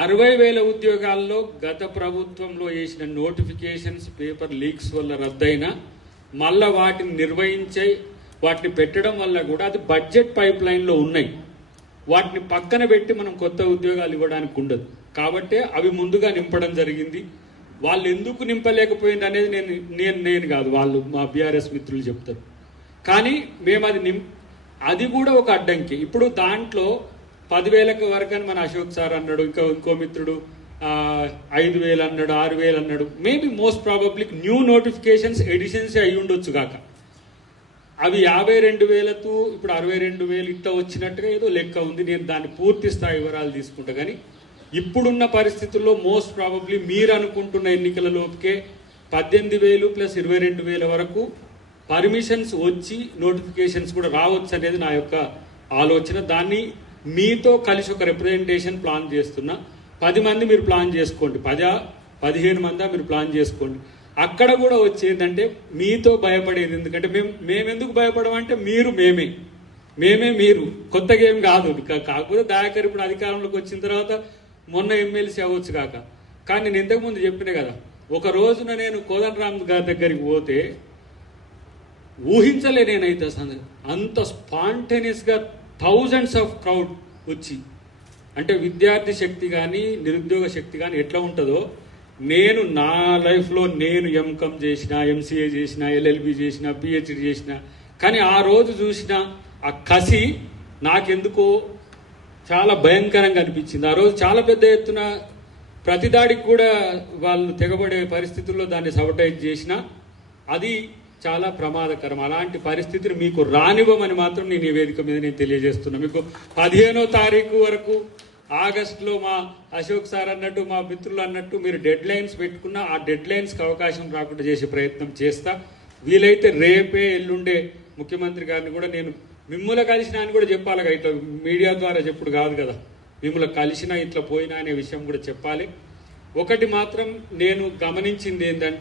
60,000 ఉద్యోగాల్లో గత ప్రభుత్వంలో వేసిన నోటిఫికేషన్స్ పేపర్ లీక్స్ వల్ల రద్దయినా మళ్ళా వాటిని నిర్వహించే వాటిని పెట్టడం వల్ల కూడా అది బడ్జెట్ పైప్ లైన్లో ఉన్నాయి. వాటిని పక్కన పెట్టి మనం కొత్త ఉద్యోగాలు ఇవ్వడానికి ఉండదు. కాబట్టే అవి ముందుగా నింపడం జరిగింది. వాళ్ళు ఎందుకు నింపలేకపోయింది అనేది నేను కాదు, వాళ్ళు మా బీఆర్ఎస్ మిత్రులు చెప్తారు. కానీ మేము అది కూడా ఒక అడ్డంకి. ఇప్పుడు దాంట్లో 10,000 వరకు అని మన అశోక్ సార్ అన్నాడు, ఇంకో మిత్రుడు 5,000 అన్నాడు, 6,000 అన్నాడు. Maybe most probably new notifications editions అయి ఉండొచ్చు కాక అవి 52,000తో ఇప్పుడు 62,000 ఇట్లా వచ్చినట్టుగా ఏదో లెక్క ఉంది. నేను దాన్ని పూర్తి స్థాయి వివరాలు తీసుకుంటా. కానీ ఇప్పుడున్న పరిస్థితుల్లో మోస్ట్ ప్రాబబ్లీ మీరు అనుకుంటున్న ఎన్నికల లోపుకే 18,000 ప్లస్ 22,000 వరకు పర్మిషన్స్ వచ్చి నోటిఫికేషన్స్ కూడా రావచ్చు అనేది నా యొక్క ఆలోచన. దాన్ని మీతో కలిసి ఒక రిప్రజెంటేషన్ ప్లాన్ చేస్తున్నా. 10 మంది మీరు ప్లాన్ చేసుకోండి, 15 మంది మీరు ప్లాన్ చేసుకోండి. అక్కడ కూడా వచ్చేదంటే మీతో భయపడేది. ఎందుకంటే మేమెందుకు భయపడమంటే మేమే మీరు కొత్తగా ఏం కాదు. కాకపోతే దయాకర్ ఇప్పుడు అధికారంలోకి వచ్చిన తర్వాత మొన్న ఎమ్మెల్సీ అవ్వచ్చు కాక. కానీ నేను ఇంతకుముందు చెప్పిన కదా, ఒక రోజున నేను కోదండరామ్ గారి దగ్గరికి పోతే ఊహించలే నేనైతే అసలు అంత స్పాంటేనియస్గా థౌజండ్స్ ఆఫ్ క్రౌడ్ వచ్చి. అంటే విద్యార్థి శక్తి కానీ నిరుద్యోగ శక్తి కానీ ఎట్లా ఉంటుందో నేను నా లైఫ్లో నేను ఎంకామ్ చేసిన, ఎంసీఏ చేసిన, ఎల్ఎల్బి చేసిన, పిహెచ్డి చేసిన, కానీ ఆ రోజు చూసిన ఆ కసి నాకెందుకో చాలా భయంకరంగా అనిపించింది. ఆ రోజు చాలా పెద్ద ఎత్తున ప్రతిదాడికి కూడా వాళ్ళు తెగబడే పరిస్థితుల్లో దాన్ని సబటైజ్ చేసిన అది చాలా ప్రమాదకరం. అలాంటి పరిస్థితిని మీకు రానివ్వమని మాత్రం నేను ఈ వేదిక మీద నేను తెలియజేస్తున్నా. మీకు 15వ తారీఖు వరకు ఆగస్టులో మా అశోక్ సార్ అన్నట్టు, మా మిత్రులు అన్నట్టు మీరు డెడ్ లైన్స్ పెట్టుకున్నా ఆ డెడ్ లైన్స్కి అవకాశం రాకుండా చేసే ప్రయత్నం చేస్తా. వీలైతే రేపే ఎల్లుండే ముఖ్యమంత్రి గారిని కూడా నేను మిమ్మల్ని కలిసినా అని కూడా చెప్పాలి. ఇట్లా మీడియా ద్వారా చెప్పుడు కాదు కదా, మిమ్మల్ని కలిసినా ఇట్లా పోయినా అనే విషయం కూడా చెప్పాలి. ఒకటి మాత్రం నేను గమనించింది ఏంటంటే